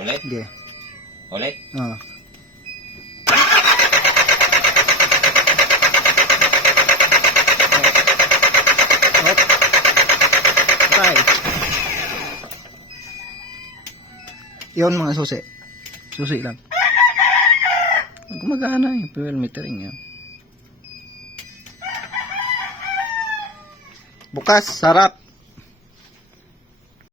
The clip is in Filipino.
Ulit? Sige. Ulit? Oh. Hop. Try. Yun mga susi. Susi lang. Gumagana yung fuel metering yun. Bukas, sarap.